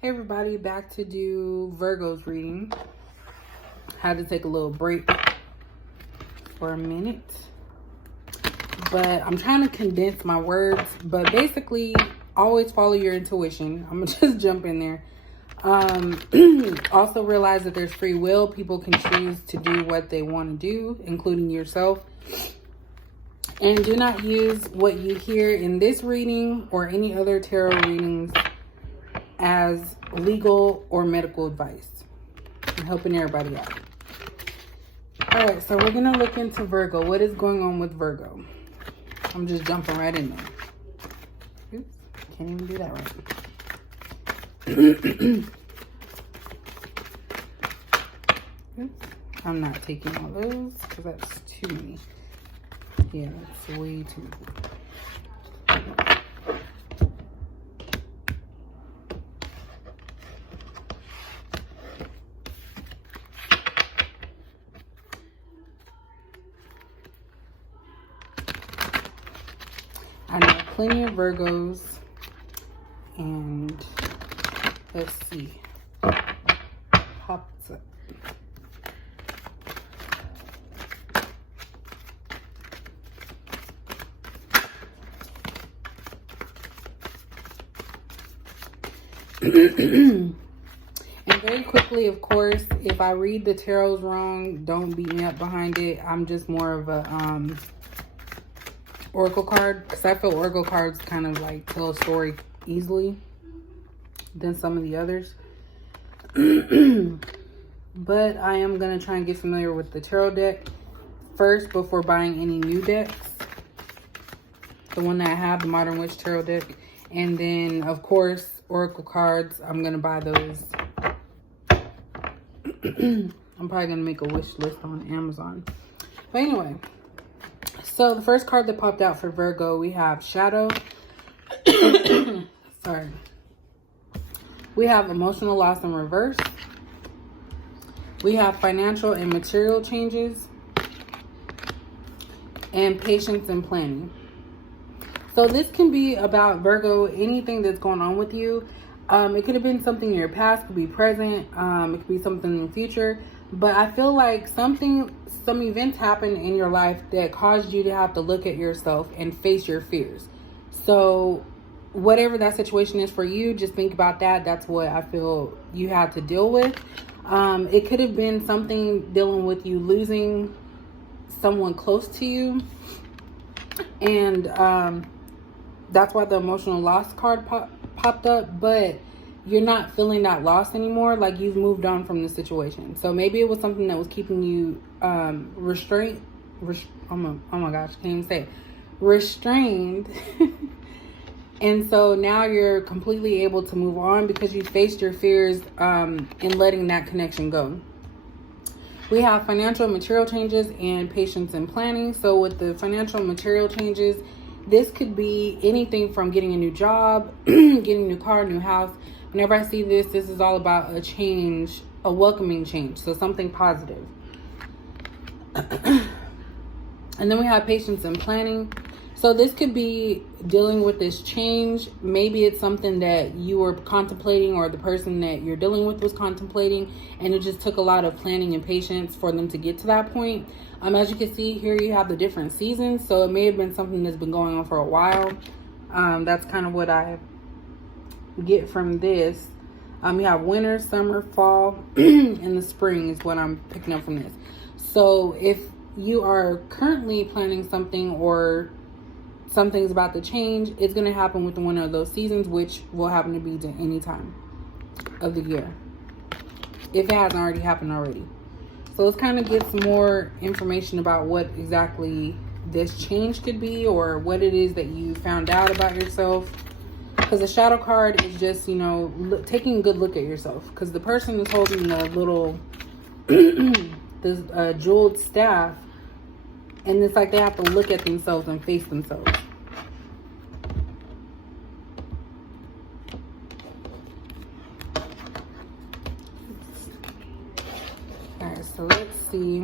Hey everybody, back to do Virgo's reading. Had to take a little break for a minute, but I'm trying to condense my words. But basically, always follow your intuition. I'm gonna just jump in there. Also realize that there's free will. People can choose to do what they want to do, including yourself. And do not use what you hear in this reading or any other tarot readings as legal or medical advice. I'm helping everybody out. All right, so we're gonna look into Virgo. What is going on with Virgo? I'm just jumping right in there. Oops, can't even do that right. Oops, I'm not taking all those because that's too many. Yeah, that's way too many. I know plenty of Virgos, and let's see, pops up. And very quickly, of course, if I read the tarots wrong, don't beat me up behind it. I'm just more of a oracle card, because I feel oracle cards kind of like tell a story easily than some of the others. But I am going to try and get familiar with the tarot deck first before buying any new decks. The one that I have, the Modern Witch Tarot deck. And then, of course, oracle cards. I'm going to buy those. I'm probably going to make a wish list on Amazon. But anyway. So the first card that popped out for Virgo, we have Shadow. Sorry. We have emotional loss in reverse. We have financial and material changes. And patience and planning. So this can be about Virgo, anything that's going on with you. It could have been something in your past, could be present, it could be something in the future. But I feel like some events happened in your life that caused you to have to look at yourself and face your fears. So whatever that situation is for you, just think about that. That's what I feel you had to deal with. It could have been something dealing with you losing someone close to you. And that's why the emotional loss card popped up. But you're not feeling that loss anymore. Like you've moved on from the situation. So maybe it was something that was keeping you restrained. Oh my gosh, can't even say it. Restrained. And so now you're completely able to move on because you faced your fears in letting that connection go. We have financial and material changes and patience and planning. So with the financial and material changes, this could be anything from getting a new job, getting a new car, new house. Whenever I see this, this is all about a change, a welcoming change. So something positive. And then we have patience and planning. So this could be dealing with this change. Maybe it's something that you were contemplating or the person that you're dealing with was contemplating. And it just took a lot of planning and patience for them to get to that point. As you can see here, you have the different seasons. So it may have been something that's been going on for a while. That's kind of what I get from this. You have winter, summer, fall, and the spring is what I'm picking up from this. So if you are currently planning something or something's about to change, it's going to happen with one of those seasons, which will happen to be at any time of the year, if it hasn't already happened already. So let's kind of get some more information about what exactly this change could be, or what it is that you found out about yourself. Because the shadow card is just, you know, taking a good look at yourself. Because the person is holding the little this jeweled staff, and it's like they have to look at themselves and face themselves. All right, so let's see.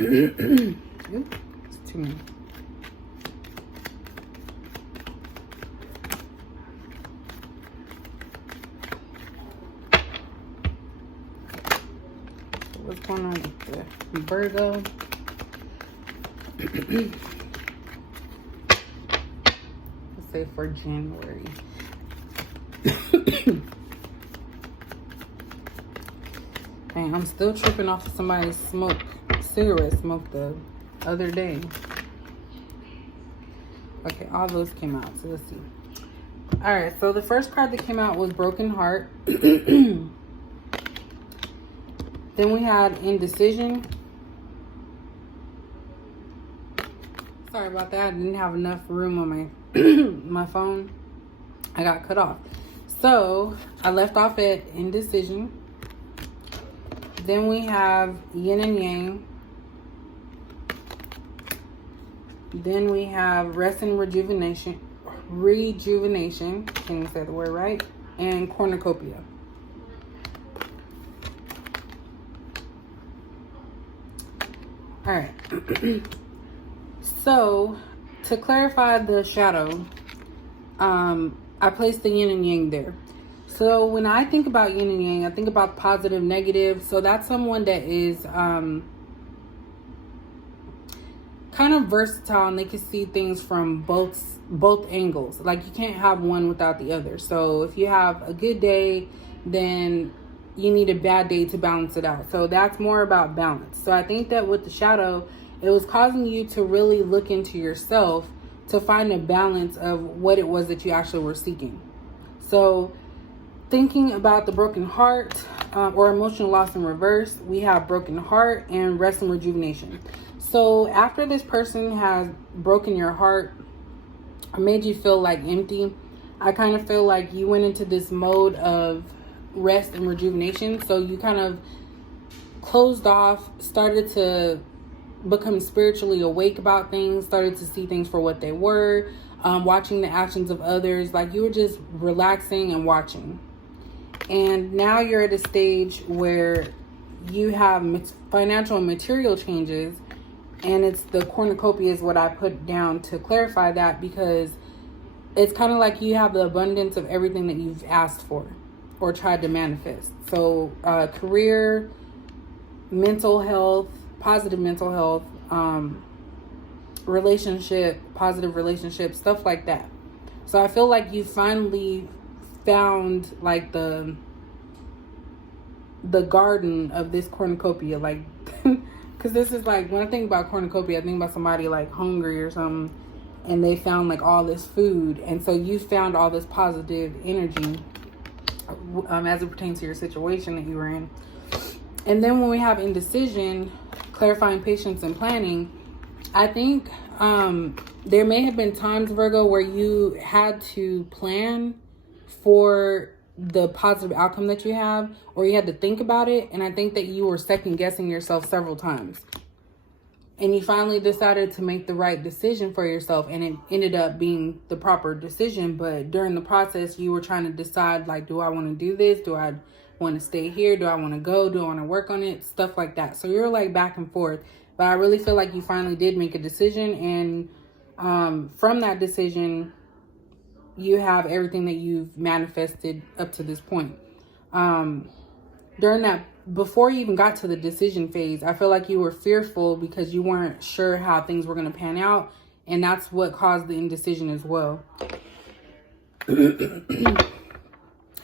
It's too many. What's going on with the Virgo? Let's say for January. And I'm still tripping off of somebody's cigarette smoke the other day. Okay, all those came out. So let's see. All right, so the first card that came out was Broken Heart. Then we had Indecision. Sorry about that. I didn't have enough room on my my phone. I got cut off. So I left off at Indecision. Then we have Yin and Yang. Then we have Rest and Rejuvenation. Can't even say the word right. And Cornucopia. All right. So to clarify the shadow, I placed the Yin and Yang there. So when I think about Yin and Yang, I think about positive, negative. So that's someone that is kind of versatile, and they can see things from both angles. Like you can't have one without the other. So if you have a good day, then you need a bad day to balance it out. So that's more about balance. So I think that with the shadow, it was causing you to really look into yourself to find a balance of what it was that you actually were seeking. So thinking about the broken heart or emotional loss in reverse, we have broken heart and rest and rejuvenation. So after this person has broken your heart or made you feel like empty, I kind of feel like you went into this mode of rest and rejuvenation. So you kind of closed off, started to become spiritually awake about things, started to see things for what they were, watching the actions of others. Like you were just relaxing and watching. And now you're at a stage where you have financial and material changes, and it's the cornucopia is what I put down to clarify that, because it's kind of like you have the abundance of everything that you've asked for or tried to manifest. So career, mental health, positive mental health, relationship, positive relationship, stuff like that. So I feel like you finally found like the garden of this cornucopia, like because this is like, when I think about cornucopia, I think about somebody like hungry or something, and they found like all this food, and so you found all this positive energy as it pertains to your situation that you were in. And then when we have indecision, clarifying patience and planning, I think there may have been times, Virgo, where you had to plan for the positive outcome that you have, or you had to think about it. And I think that you were second guessing yourself several times. And you finally decided to make the right decision for yourself, and it ended up being the proper decision. But during the process, you were trying to decide, like, do I want to do this? Do I want to stay here? Do I want to go? Do I want to work on it? Stuff like that. So you're like back and forth. But I really feel like you finally did make a decision. And from that decision, you have everything that you've manifested up to this point. During that, before you even got to the decision phase, I feel like you were fearful because you weren't sure how things were going to pan out. And that's what caused the indecision as well. And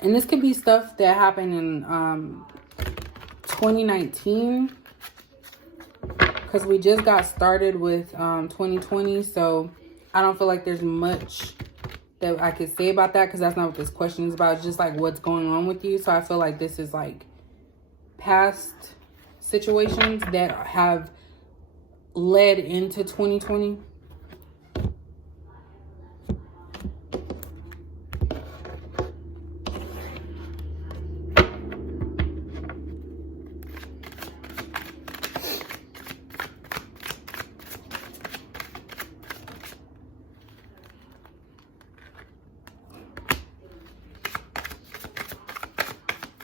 this could be stuff that happened in 2019. Because we just got started with 2020. So I don't feel like there's much that I could say about that, because that's not what this question is about. It's just like what's going on with you. So I feel like this is like past situations that have led into 2020.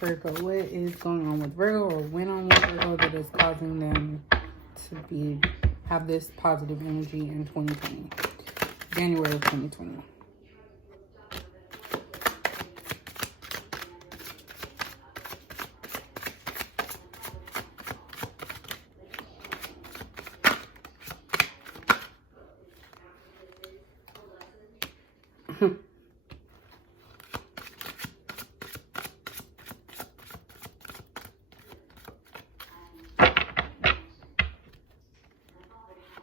Virgo, what is going on with Virgo, or went on with Virgo, that is causing them to have this positive energy in 2020, January of 2020.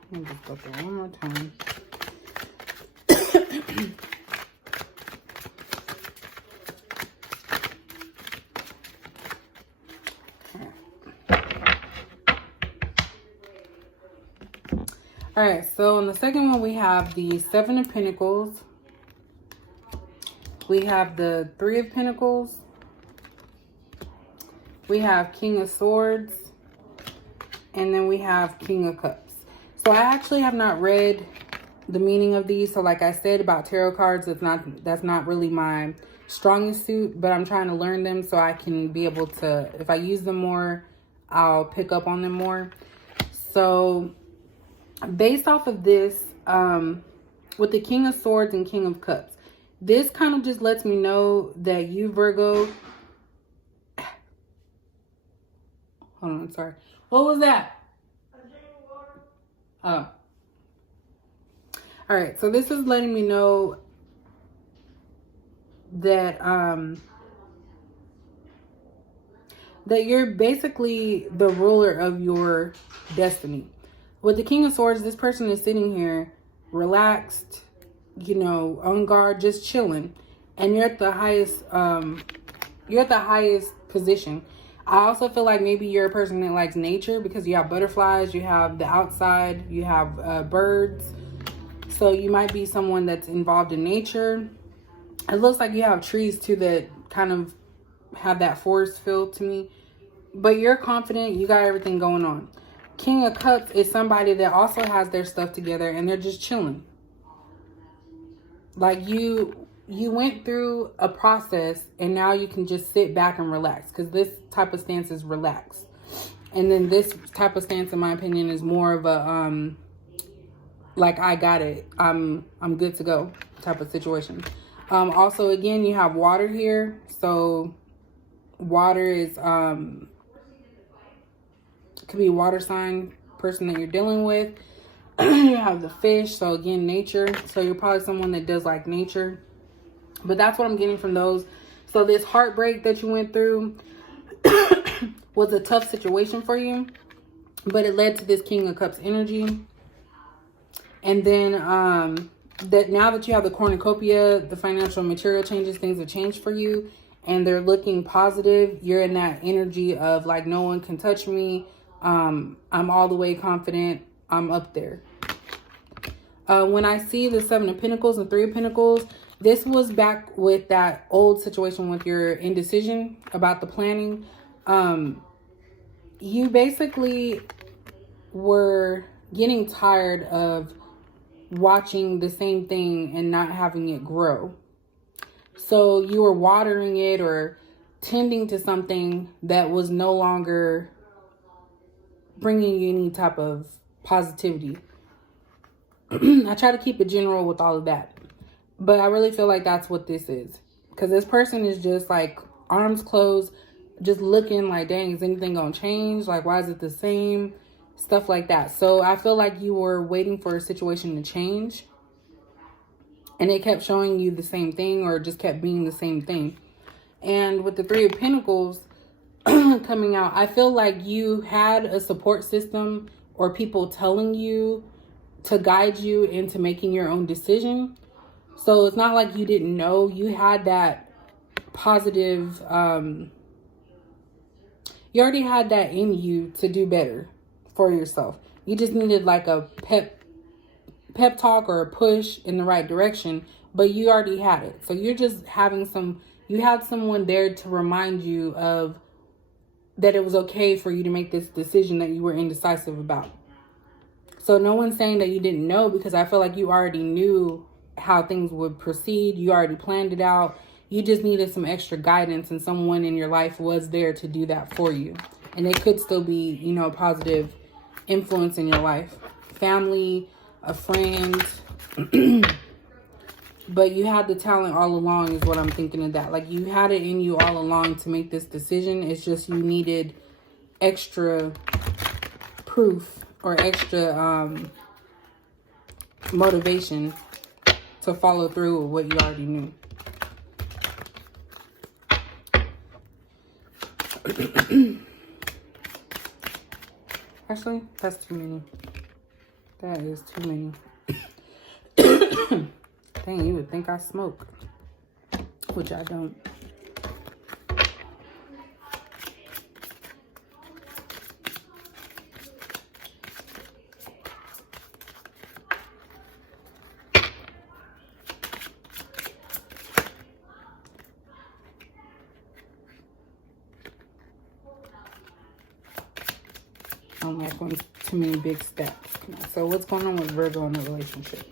Let me just go through one more time. All right, so on the second one, we have the Seven of Pentacles. We have the Three of Pentacles. We have King of Swords. And then we have King of Cups. So I actually have not read the meaning of these. So like I said about tarot cards, that's not really my strongest suit, but I'm trying to learn them so I can be able to, if I use them more, I'll pick up on them more. So based off of this, with the King of Swords and King of Cups, this kind of just lets me know that you, Virgo, hold on, sorry. What was that? Oh. All right, so this is letting me know that that you're basically the ruler of your destiny. With the King of Swords, this person is sitting here relaxed, you know, on guard, just chilling, and you're at the highest position. I also feel like maybe you're a person that likes nature because you have butterflies, you have the outside, you have birds. So you might be someone that's involved in nature. It looks like you have trees too that kind of have that forest feel to me. But you're confident, you got everything going on. King of Cups is somebody that also has their stuff together and they're just chilling. Like you went through a process and now you can just sit back and relax, because this type of stance is relaxed. And then this type of stance, in my opinion, is more of a like, I got it, I'm good to go type of situation. Also, again, you have water here. So water is could be a water sign person that you're dealing with. You have the fish, so again, nature. So you're probably someone that does like nature. But that's what I'm getting from those. So this heartbreak that you went through was a tough situation for you, but it led to this King of Cups energy. And then that now that you have the cornucopia, the financial and material changes, things have changed for you and they're looking positive. You're in that energy of like, no one can touch me. I'm all the way confident. I'm up there. When I see the Seven of Pentacles and Three of Pentacles, this was back with that old situation with your indecision about the planning. You basically were getting tired of watching the same thing and not having it grow. So you were watering it or tending to something that was no longer bringing you any type of positivity. I try to keep it general with all of that, but I really feel like that's what this is, because this person is just like arms closed, just looking like, dang, is anything gonna change? Like, why is it the same? Stuff like that. So I feel like you were waiting for a situation to change and it kept showing you the same thing, or just kept being the same thing. And with the Three of Pentacles coming out, I feel like you had a support system or people telling you to guide you into making your own decision. So it's not like you didn't know. You had that positive, you already had that in you to do better for yourself. You just needed like a pep talk or a push in the right direction, but you already had it. So you're just having you had someone there to remind you of that it was okay for you to make this decision that you were indecisive about. So no one's saying that you didn't know, because I feel like you already knew how things would proceed. You already planned it out. You just needed some extra guidance, and someone in your life was there to do that for you. And it could still be, you know, positive influence in your life. Family, a friend. But you had the talent all along is what I'm thinking of that. Like, you had it in you all along to make this decision. It's just you needed extra proof or extra motivation to follow through with what you already knew. Actually, that's too many. That is too many. Dang, you would think I smoke, which I don't. I don't like going too many big steps. So what's going on with Virgo in the relationship?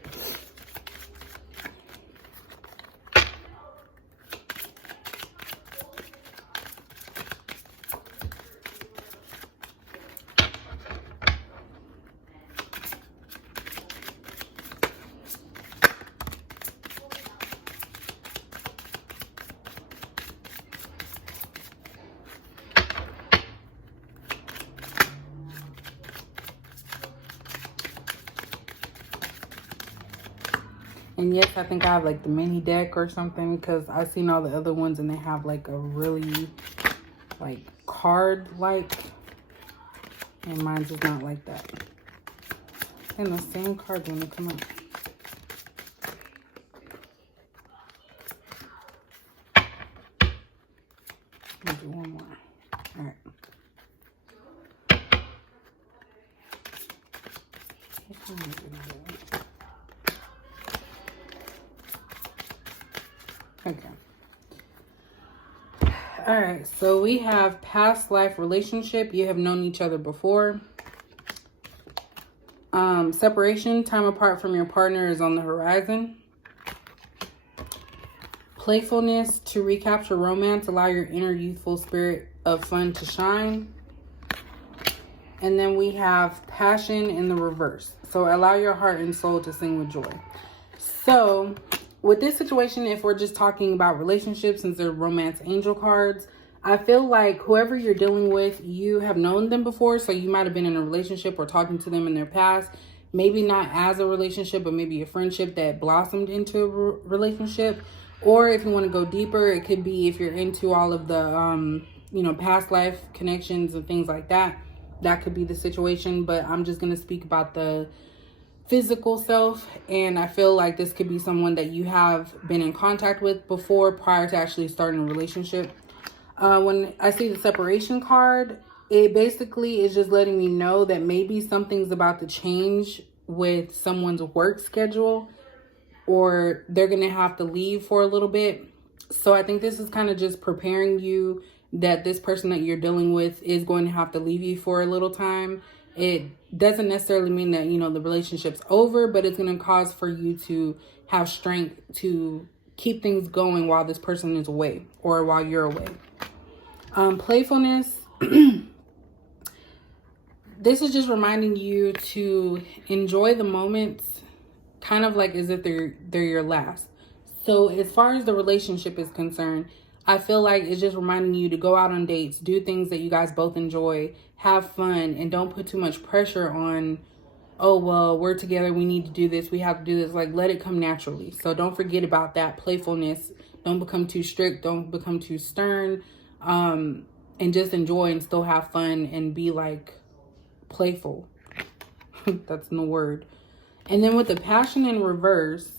And yes, I think I have like the mini deck or something, because I've seen all the other ones and they have like a really like card like, and mine's just not like that. And the same cards when they come up. Let me do one more. All right. Okay. All right. So we have past life relationship. You have known each other before. Separation, time apart from your partner is on the horizon. Playfulness, to recapture romance, allow your inner youthful spirit of fun to shine. And then we have passion in the reverse. So allow your heart and soul to sing with joy. So with this situation, if we're just talking about relationships, since they're romance angel cards, I feel like whoever you're dealing with, you have known them before. So you might have been in a relationship or talking to them in their past. Maybe not as a relationship, but maybe a friendship that blossomed into a relationship. Or if you want to go deeper, it could be if you're into all of the, past life connections and things like that. That could be the situation. But I'm just going to speak about the physical self. And I feel like this could be someone that you have been in contact with before prior to actually starting a relationship. When I see the separation card, it basically is just letting me know that maybe something's about to change with someone's work schedule, or they're going to have to leave for a little bit. So I think this is kind of just preparing you that this person that you're dealing with is going to have to leave you for a little time. It doesn't necessarily mean that, the relationship's over, but it's going to cause for you to have strength to keep things going while this person is away or while you're away. Playfulness. This is just reminding you to enjoy the moments, kind of like as if they're your last. So as far as the relationship is concerned, I feel like it's just reminding you to go out on dates, do things that you guys both enjoy, have fun, and don't put too much pressure on, oh, well, we're together, we need to do this, we have to do this. Like, let it come naturally. So don't forget about that playfulness. Don't become too strict. Don't become too stern. And just enjoy and still have fun and be like playful. That's no word. And then with the passion in reverse,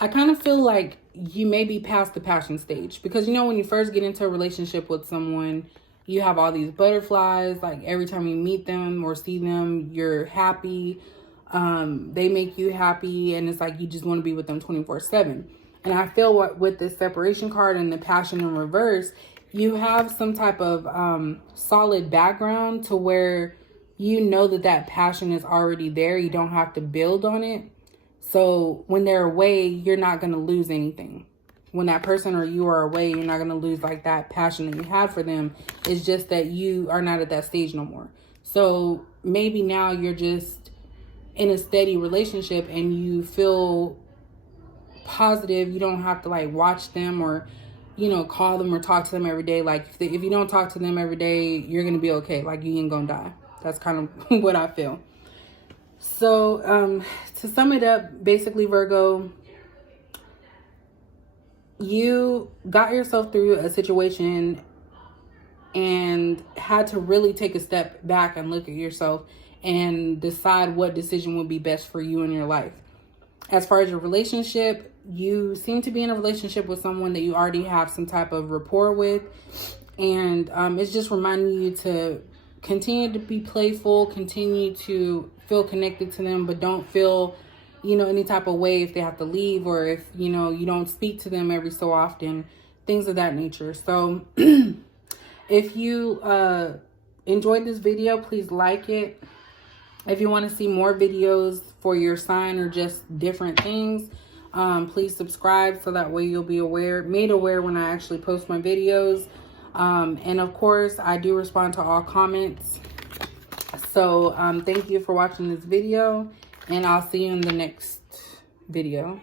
I kind of feel like you may be past the passion stage, because when you first get into a relationship with someone, you have all these butterflies. Like every time you meet them or see them, you're happy. They make you happy, and it's like you just want to be with them 24/7. And I feel what with this separation card and the passion in reverse, you have some type of solid background to where that passion is already there. You don't have to build on it. So when they're away, you're not going to lose anything. When that person or you are away, you're not going to lose like that passion that you had for them. It's just that you are not at that stage no more. So maybe now you're just in a steady relationship and you feel positive. You don't have to like watch them or, you know, call them or talk to them every day. Like if you don't talk to them every day, you're going to be okay. Like you ain't going to die. That's kind of what I feel. So to sum it up, basically, Virgo, you got yourself through a situation and had to really take a step back and look at yourself and decide what decision would be best for you in your life. As far as your relationship, you seem to be in a relationship with someone that you already have some type of rapport with. And it's just reminding you to continue to be playful, continue to feel connected to them, but don't feel, you know, any type of way if they have to leave or if, you know, you don't speak to them every so often, things of that nature. So if you enjoyed this video, please like it. If you want to see more videos for your sign or just different things, please subscribe so that way you'll be made aware when I actually post my videos. And of course, I do respond to all comments. So thank you for watching this video, and I'll see you in the next video.